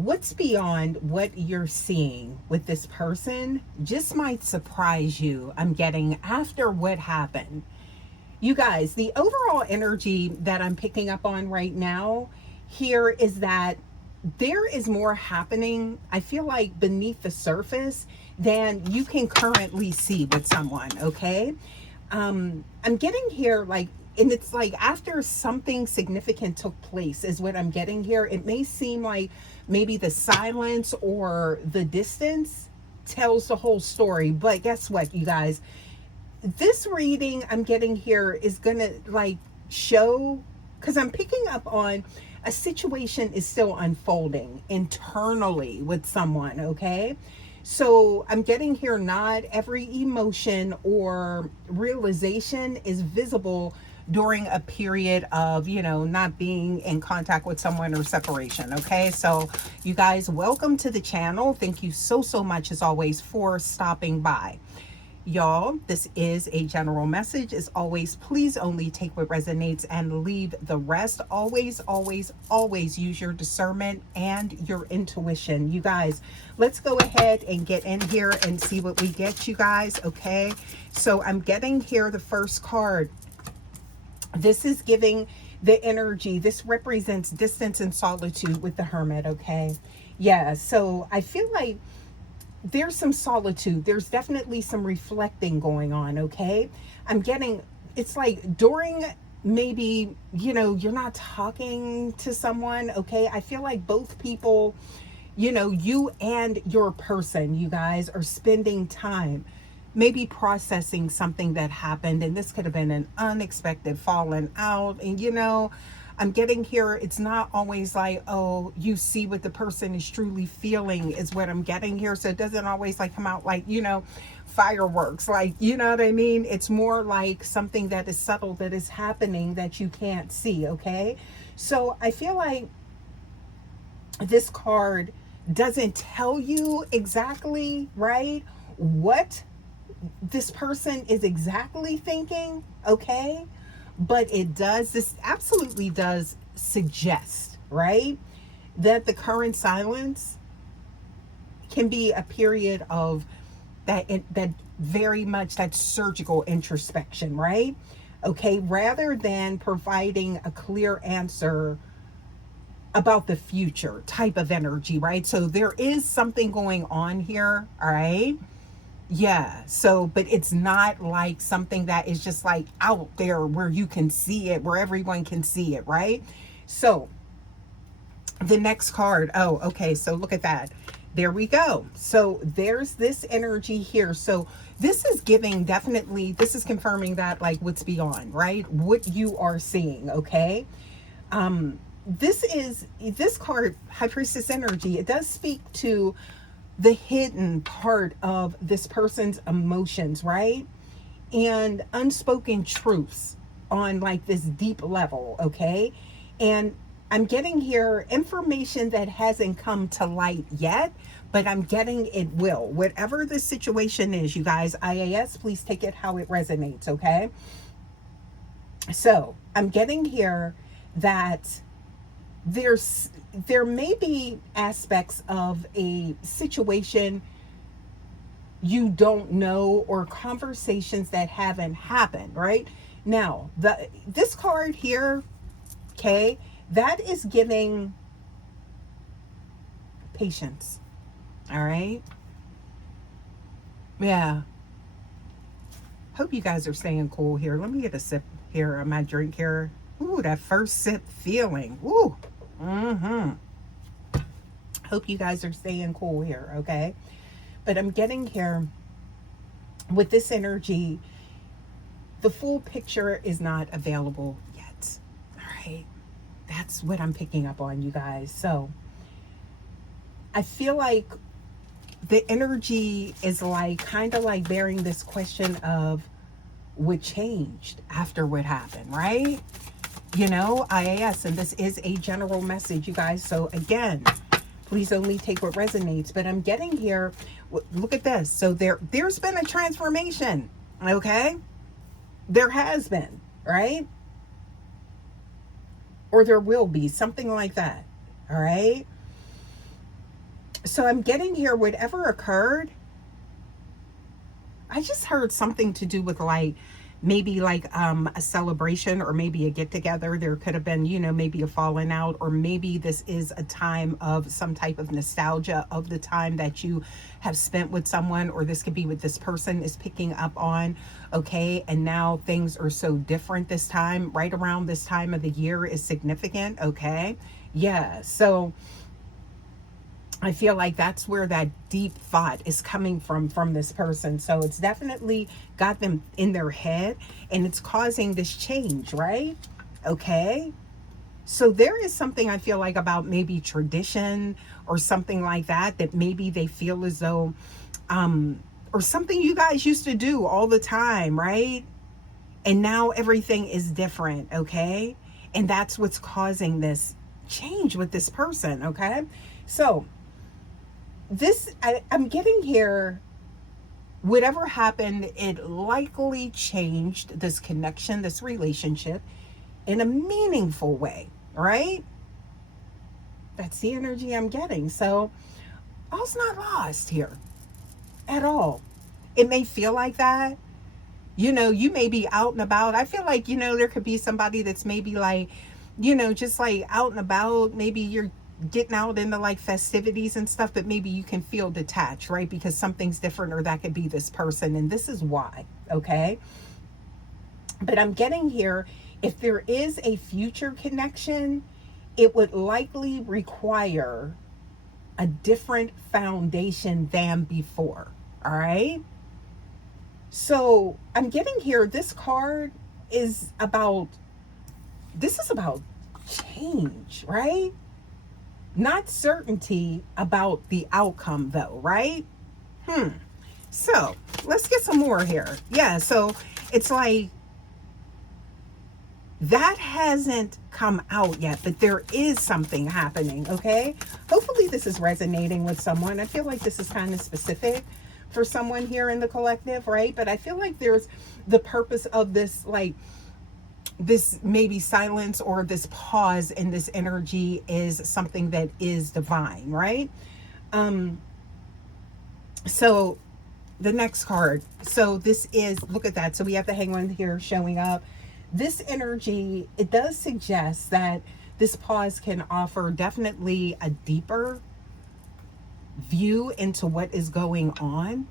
What's beyond what you're seeing with this person just might surprise you. I'm getting after what happened. You guys, the overall energy that I'm picking up on right now here is that there is more happening, I feel like, beneath the surface than you can currently see with someone, okay? I'm getting here like, and it's like after something significant took place is what I'm getting here. It may seem like maybe the silence or the distance tells the whole story, but guess what, you guys? This reading I'm getting here is gonna like show, because I'm picking up on a situation is still unfolding internally with someone, okay? So I'm getting here, not every emotion or realization is visible during a period of, not being in contact with someone or separation. Okay. So you guys, welcome to the channel. Thank you so much as always for stopping by. Y'all, this is a general message. As always, please only take what resonates and leave the rest. Always use your discernment and your intuition. You guys, let's go ahead and get in here and see what we get, you guys, okay? So I'm getting here the first card. This is giving the energy. This represents distance and solitude with the Hermit, okay? Yeah, so I feel like there's some solitude. There's definitely some reflecting going on, okay? I'm getting, it's like during maybe, you're not talking to someone, okay? I feel like both people, you and your person, you guys are spending time maybe processing something that happened, and this could have been an unexpected falling out. And I'm getting here, it's not always like, oh, you see what the person is truly feeling is what I'm getting here. So it doesn't always like come out like, fireworks, like, you know what I mean? It's more like something that is subtle that is happening that you can't see, okay? So I feel like this card doesn't tell you exactly, right, what this person is exactly thinking, okay? But this absolutely does suggest, right, that the current silence can be a period of that very much that surgical introspection, right? Okay, rather than providing a clear answer about the future type of energy, right? So there is something going on here, all right? Yeah. So, but it's not like something that is just like out there where you can see it, where everyone can see it, right? So, the next card. Oh, okay. So, look at that. There we go. So, there's this energy here. So, this is giving definitely, this is confirming that like what's beyond, right? What you are seeing, okay? This card, High Priestess energy, it does speak to the hidden part of this person's emotions, right? And unspoken truths on like this deep level, okay? And I'm getting here information that hasn't come to light yet, but I'm getting it will. Whatever the situation is, you guys, IAS, please take it how it resonates, okay? So I'm getting here that there may be aspects of a situation you don't know, or conversations that haven't happened, right? Now, this card here, okay, that is giving patience. All right? Yeah. Hope you guys are staying cool here. Let me get a sip here of my drink here. Ooh, that first sip feeling. Ooh. Mm-hmm. Hope you guys are staying cool here, okay? But I'm getting here with this energy, the full picture is not available yet. All right. That's what I'm picking up on, you guys. So I feel like the energy is like kind of like bearing this question of what changed after what happened, right? IAS, and this is a general message, you guys. So again, please only take what resonates. But I'm getting here, look at this. So there's been a transformation, okay? There has been, right? Or there will be, something like that, all right? So I'm getting here, whatever occurred, I just heard something to do with like maybe like a celebration or maybe a get together. There could have been, maybe a falling out, or maybe this is a time of some type of nostalgia of the time that you have spent with someone, or this could be what this person is picking up on. Okay, and now things are so different this time. Right around this time of the year is significant. Okay, yeah, so I feel like that's where that deep thought is coming from this person. So it's definitely got them in their head, and it's causing this change, right? Okay. So there is something I feel like about maybe tradition or something like that, that maybe they feel as though, or something you guys used to do all the time, right? And now everything is different, okay? And that's what's causing this change with this person, okay? So I'm getting here, whatever happened, it likely changed this connection, this relationship in a meaningful way, right? That's the energy I'm getting. So all's not lost here at all. It may feel like that. You may be out and about. I feel like, there could be somebody that's maybe like, just like out and about. Maybe you're getting out into like festivities and stuff, but maybe you can feel detached, right? Because something's different, or that could be this person. And this is why, okay? But I'm getting here, if there is a future connection, it would likely require a different foundation than before, all right? So I'm getting here, this card is about, this is about change, right? Not certainty about the outcome though, right? So let's get some more here. Yeah, so it's like that hasn't come out yet, but there is something happening, okay? Hopefully this is resonating with someone. I feel like this is kind of specific for someone here in the collective, right? But I feel like there's the purpose of this, like this maybe silence or this pause in this energy is something that is divine, right? So the next card, so this is, look at that, so we have the Hangman here showing up. This energy, it does suggest that this pause can offer definitely a deeper view into what is going on,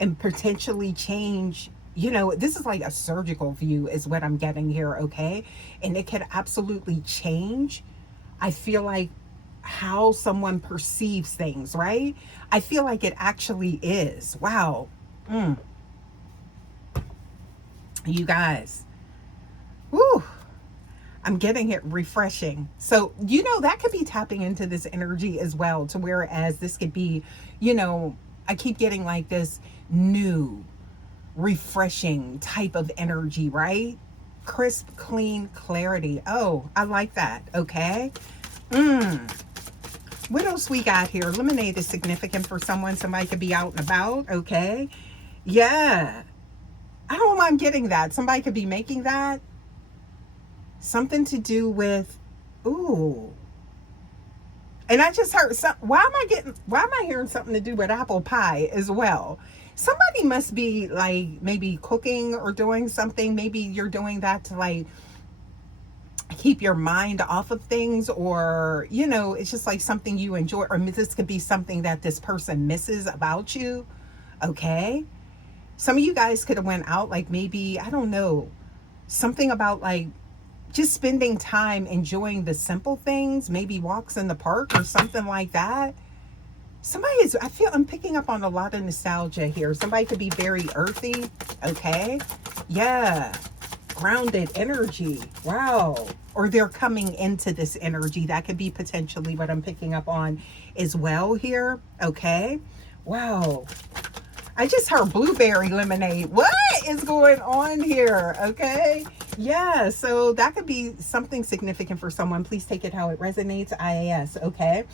and potentially change. This is like a surgical view is what I'm getting here, okay? And it could absolutely change, I feel like, how someone perceives things, right? I feel like it actually is. Wow. You guys. Woo. I'm getting it refreshing. So, that could be tapping into this energy as well, to whereas this could be, I keep getting like this new, refreshing type of energy, right? Crisp, clean clarity. Oh, I like that. Okay. What else we got here? Lemonade is significant for someone. Somebody could be out and about. Okay. Yeah. I don't know why I'm getting that. Somebody could be making that. Something to do with, ooh. And I just heard why am I hearing something to do with apple pie as well? Somebody must be like maybe cooking or doing something. Maybe you're doing that to like keep your mind off of things, or it's just like something you enjoy, or this could be something that this person misses about you. Okay, some of you guys could have went out, like maybe, I don't know, something about like just spending time enjoying the simple things, maybe walks in the park or something like that. I feel I'm picking up on a lot of nostalgia here. Somebody could be very earthy. Okay, yeah, grounded energy. Wow. Or they're coming into this energy. That could be potentially what I'm picking up on as well here. Okay, wow. I just heard blueberry lemonade. What is going on here? Okay, yeah, so that could be something significant for someone. Please take it how it resonates. IAS. Okay,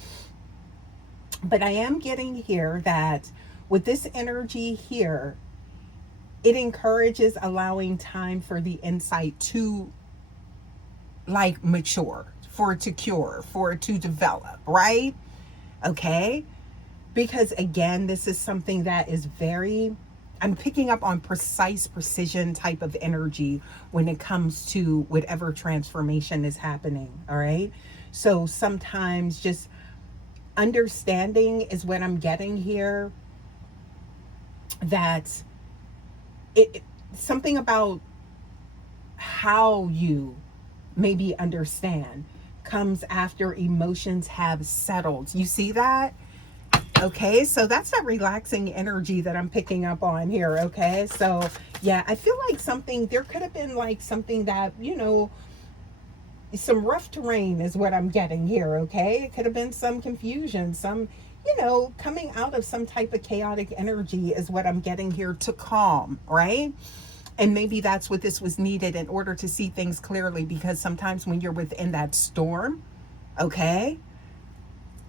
but I am getting here that with this energy here, it encourages allowing time for the insight to mature, for it to cure, for it to develop, right? Okay, because again, this is something that is very, I'm picking up on precise precision type of energy when it comes to whatever transformation is happening. All right. So sometimes just understanding is what I'm getting here, that it something about how you maybe understand comes after emotions have settled. You see that? Okay, so that's that relaxing energy that I'm picking up on here. Okay, so yeah, I feel like something, there could have been like something that, some rough terrain is what I'm getting here. Okay, it could have been some confusion, some, coming out of some type of chaotic energy is what I'm getting here to calm, right? And maybe that's what this was needed in order to see things clearly, because sometimes when you're within that storm, okay,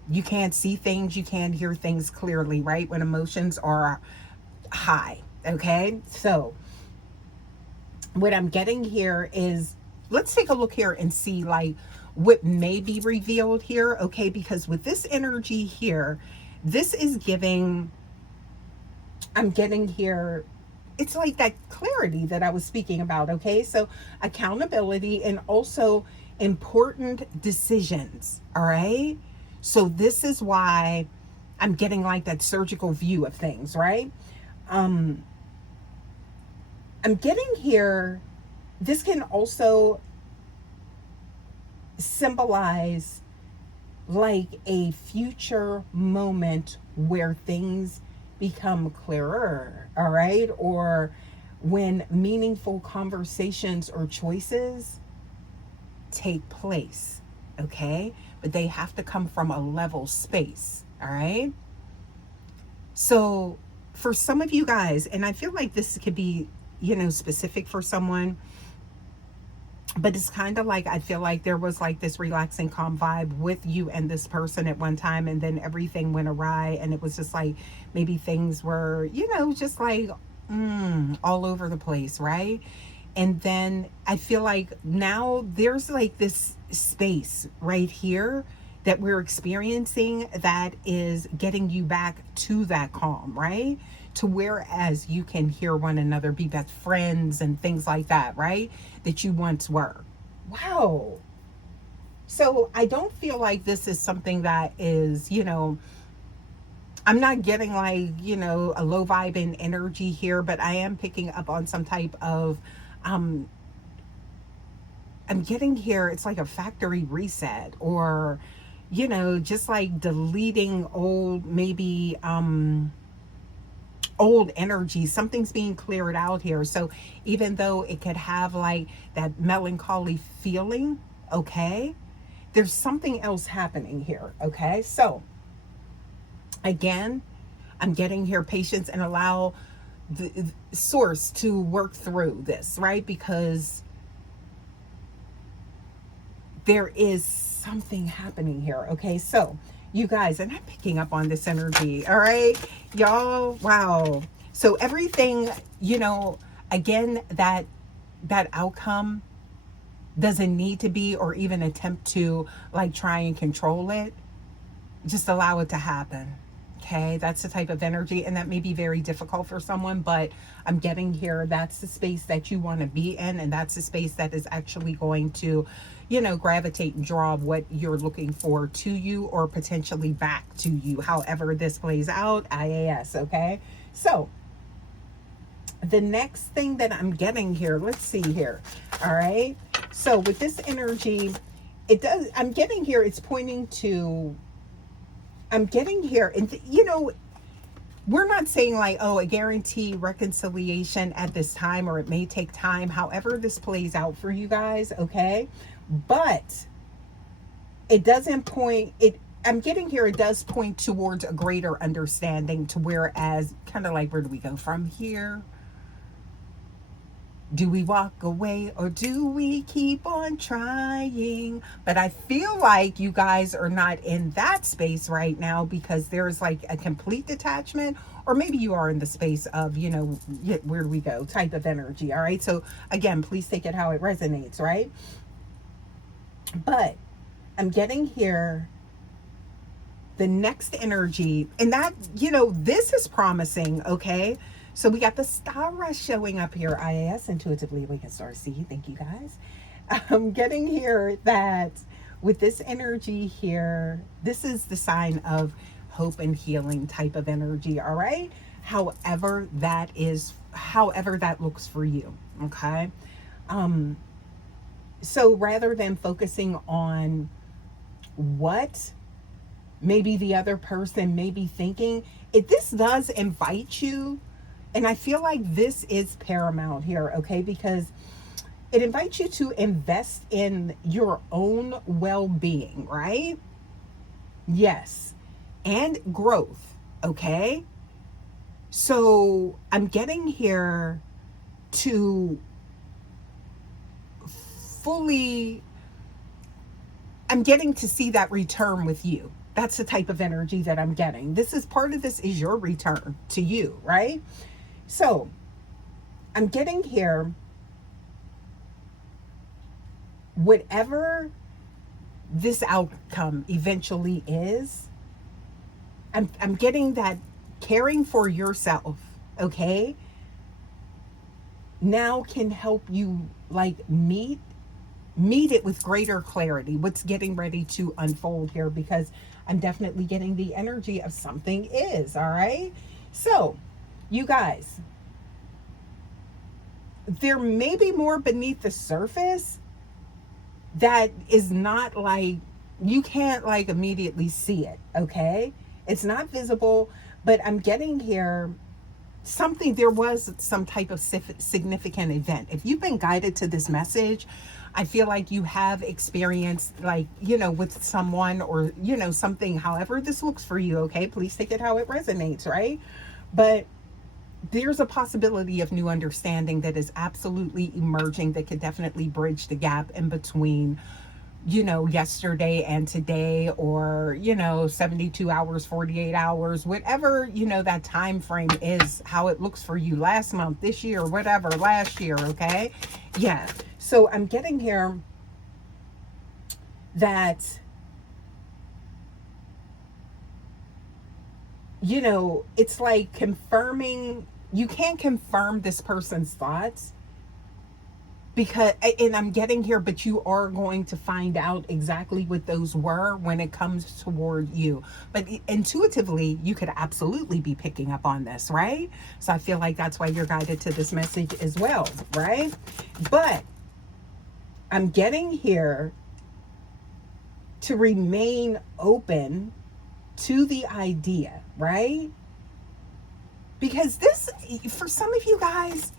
you can't see things, you can't hear things clearly, right? When emotions are high, okay? So, what I'm getting here is, let's take a look here and see like what may be revealed here, okay? Because with this energy here, this is giving, I'm getting here, it's like that clarity that I was speaking about, okay? So accountability and also important decisions, all right? So this is why I'm getting like that surgical view of things, right? Um, I'm getting here, this can also symbolize like a future moment where things become clearer, all right? Or when meaningful conversations or choices take place, okay? But they have to come from a level space, all right? So for some of you guys, and I feel like this could be, specific for someone, but it's kind of like, I feel like there was like this relaxing calm vibe with you and this person at one time, and then everything went awry, and it was just like maybe things were, just like all over the place, right? And then I feel like now there's like this space right here that we're experiencing that is getting you back to that calm, right? To whereas you can hear one another, be best friends and things like that, right? That you once were. Wow. So I don't feel like this is something that is, I'm not getting like, a low vibe in energy here, but I am picking up on some type of, um, I'm getting here, it's like a factory reset, or, just like deleting old, maybe, old energy. Something's being cleared out here. So even though it could have like that melancholy feeling, okay, there's something else happening here. Okay, so again, I'm getting here patience and allow the source to work through this, right? Because there is something happening here. Okay, so you guys, and I'm picking up on this energy, all right, y'all. Wow. So everything, again, that outcome doesn't need to be, or even attempt to like try and control it. Just allow it to happen. Okay, that's the type of energy, and that may be very difficult for someone, but I'm getting here, that's the space that you want to be in, and that's the space that is actually going to, gravitate and draw what you're looking for to you, or potentially back to you, however this plays out. IAS, okay? So the next thing that I'm getting here, let's see here. All right, so with this energy, I'm getting here, it's pointing to, I'm getting here, and we're not saying like, oh, I guarantee reconciliation at this time, or it may take time, however this plays out for you guys, okay? But it doesn't point, I'm getting here, it does point towards a greater understanding, to whereas kind of like, where do we go from here? Do we walk away, or do we keep on trying? But I feel like you guys are not in that space right now, because there's like a complete detachment, or maybe you are in the space of, where do we go type of energy. All right. So again, please take it how it resonates, right? But I'm getting here, the next energy, and that, this is promising, okay? So we got the star rush showing up here. IAS, Intuitively Awakened Star Seed. Thank you, guys. I'm getting here that with this energy here, this is the sign of hope and healing type of energy, all right? However that looks for you, okay? So rather than focusing on what maybe the other person may be thinking, this does invite you, and I feel like this is paramount here, okay? Because it invites you to invest in your own well-being, right? Yes. And growth, okay? So I'm getting here to I'm getting to see that return with you. That's the type of energy that I'm getting. Part of this is your return to you, right? So I'm getting here, whatever this outcome eventually is, I'm getting that caring for yourself, okay, now can help you like meet it with greater clarity, what's getting ready to unfold here, because I'm definitely getting the energy of something is, all right? So, you guys, there may be more beneath the surface that is not like, you can't like immediately see it, okay? It's not visible, but I'm getting here there was some type of significant event. If you've been guided to this message, I feel like you have experienced, like, with someone or, something, however this looks for you, okay? Please take it how it resonates, right? But there's a possibility of new understanding that is absolutely emerging that could definitely bridge the gap in between, yesterday and today, or, 72 hours, 48 hours, whatever, that time frame is, how it looks for you last month, this year, whatever, last year, okay? Yeah. So I'm getting here that, it's like confirming, you can't confirm this person's thoughts, because, and I'm getting here, but you are going to find out exactly what those were when it comes toward you. But intuitively, you could absolutely be picking up on this, right? So I feel like that's why you're guided to this message as well, right? But I'm getting here to remain open to the idea, right? Because this, for some of you guys,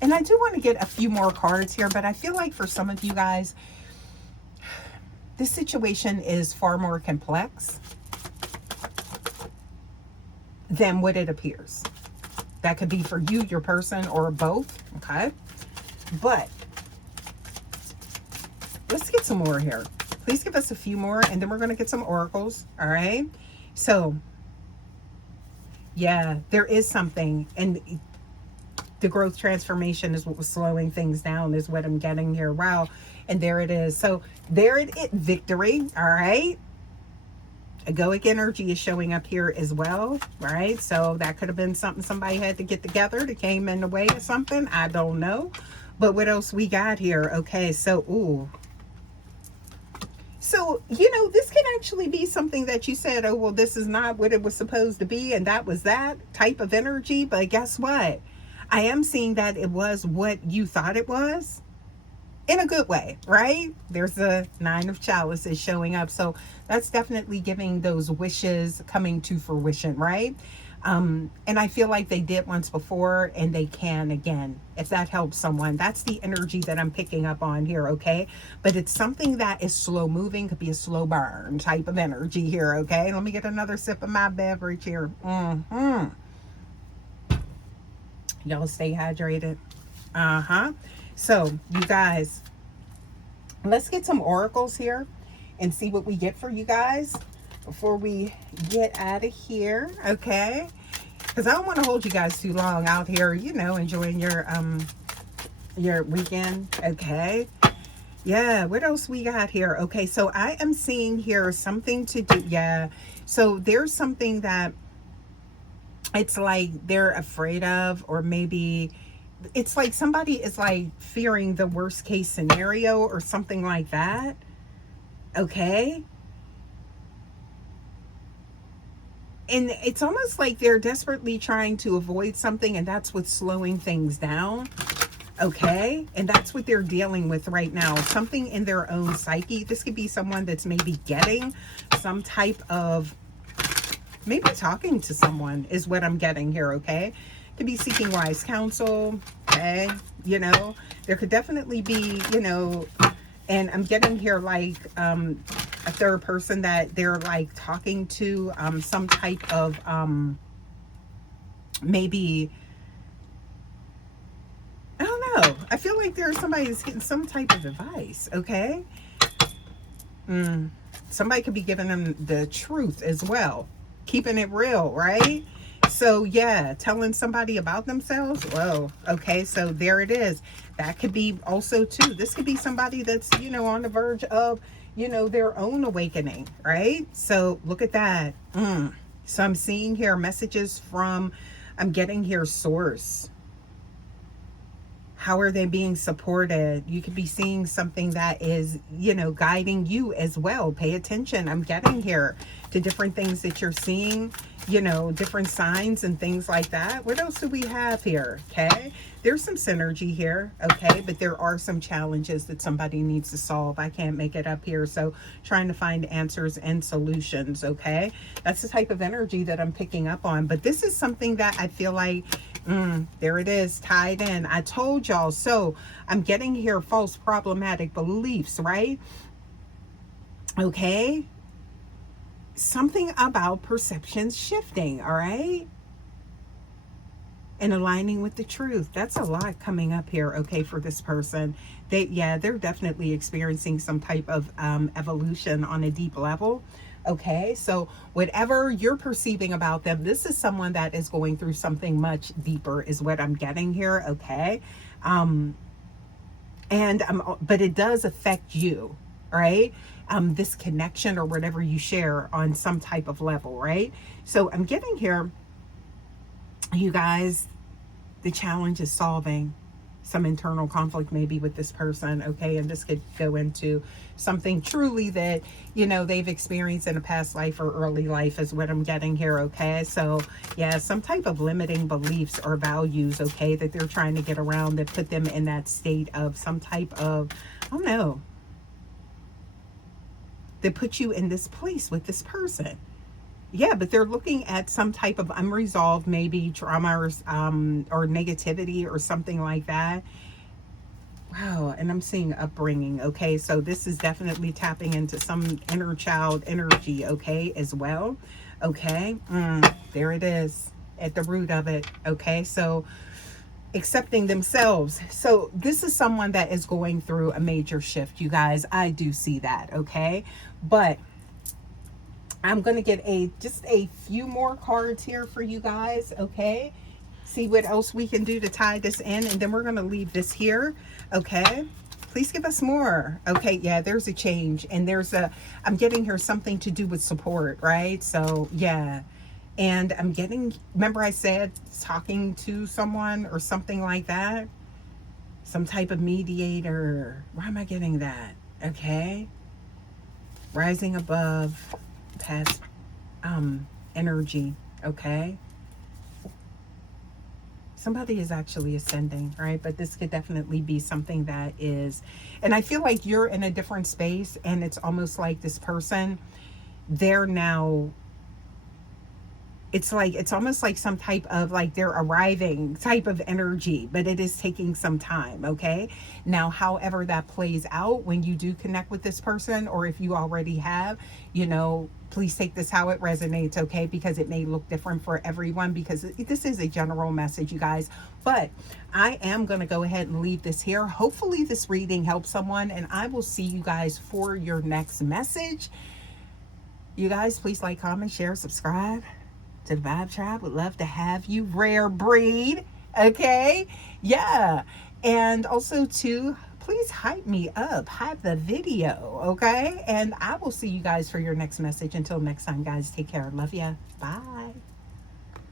and I do want to get a few more cards here, but I feel like for some of you guys, this situation is far more complex than what it appears. That could be for you, your person, or both, okay? But let's get some more here. Please give us a few more, and then we're going to get some oracles, all right? So, yeah, there is something, and the growth transformation is what was slowing things down, is what I'm getting here. Wow. And there it is. So there it is, victory. All right. Egoic energy is showing up here as well, right? So that could have been something somebody had to get together that came in the way of something. I don't know. But what else we got here? Okay, so, ooh. So, this can actually be something that you said, oh, well, this is not what it was supposed to be, and that was that type of energy. But guess what? I am seeing that it was what you thought it was, in a good way, right? There's a 9 of chalices showing up. So that's definitely giving those wishes coming to fruition, right? And I feel like they did once before, and they can again, if that helps someone. That's the energy that I'm picking up on here, okay? But it's something that is slow moving, could be a slow burn type of energy here, okay? Let me get another sip of my beverage here. Y'all stay hydrated. So, you guys, let's get some oracles here and see what we get for you guys before we get out of here, okay? Because I don't want to hold you guys too long out here, enjoying your weekend, okay? Yeah, what else we got here? Okay, so I am seeing here something to do. Yeah, so there's something that it's like they're afraid of, or maybe it's like somebody is like fearing the worst case scenario or something like that. Okay, and it's almost like they're desperately trying to avoid something, and that's what's slowing things down. Okay, and that's what they're dealing with right now, something in their own psyche. This could be someone that's maybe getting some type of, maybe talking to someone is what I'm getting here. Okay, could be seeking wise counsel. Okay, you know, there could definitely be, you know, and I'm getting here like a third person that they're like talking to, some type of maybe, I don't know, I feel like there's somebody that's getting some type of advice. Okay, somebody could be giving them the truth as well, keeping it real, right? So yeah, telling somebody about themselves. Whoa, okay, so there it is. That could be also too, this could be somebody that's, you know, on the verge of, you know, their own awakening, right? So look at that. So I'm seeing here messages from, I'm getting here source. How are they being supported? You could be seeing something that is, you know, guiding you as well. Pay attention. I'm getting here to different things that you're seeing, you know, different signs and things like that. What else do we have here? Okay, there's some synergy here. Okay, but there are some challenges that somebody needs to solve. I can't make it up here, so trying to find answers and solutions. Okay, that's the type of energy that I'm picking up on. But this is something that I feel like, there it is, tied in. I told y'all. So I'm getting here false problematic beliefs, right? Okay, something about perceptions shifting, all right, and aligning with the truth. That's a lot coming up here. Okay, for this person, yeah, they're definitely experiencing some type of evolution on a deep level. Okay, so whatever you're perceiving about them, this is someone that is going through something much deeper is what I'm getting here. Okay, and but it does affect you, right? This connection or whatever you share on some type of level, right? So I'm getting here, you guys, the challenge is solving some internal conflict maybe with this person. Okay, and this could go into something truly that, you know, they've experienced in a past life or early life is what I'm getting here. Okay, so yeah, some type of limiting beliefs or values, okay, that they're trying to get around that put them in that state of some type of, I don't know, that put you in this place with this person. Yeah, but they're looking at some type of unresolved, maybe trauma or negativity or something like that. Wow, and I'm seeing upbringing. Okay, so this is definitely tapping into some inner child energy. Okay, as well. Okay, there it is at the root of it. Okay, so accepting themselves. So this is someone that is going through a major shift, you guys. I do see that. Okay, but I'm going to get just a few more cards here for you guys, okay? See what else we can do to tie this in, and then we're going to leave this here, okay? Please give us more. Okay, yeah, there's a change, and I'm getting here something to do with support, right? So, yeah. And I'm getting, remember I said talking to someone or something like that? Some type of mediator. Why am I getting that? Okay. Rising above past energy. Okay, somebody is actually ascending, right? But this could definitely be something that is, and I feel like you're in a different space, and it's almost like this person, they're now, it's almost like some type of, like, they're arriving type of energy, but it is taking some time. Okay, now however that plays out when you do connect with this person, or if you already have, you know, please take this how it resonates. Okay, because it may look different for everyone, because this is a general message, you guys. But I am going to go ahead and leave this here. Hopefully this reading helps someone, and I will see you guys for your next message. You guys, please like, comment, share, subscribe to the Vibe Tribe. Would love to have you, rare breed. Okay, yeah. And also too, please hype me up, hype the video, okay? And I will see you guys for your next message. Until next time, guys, take care. Love ya. Bye.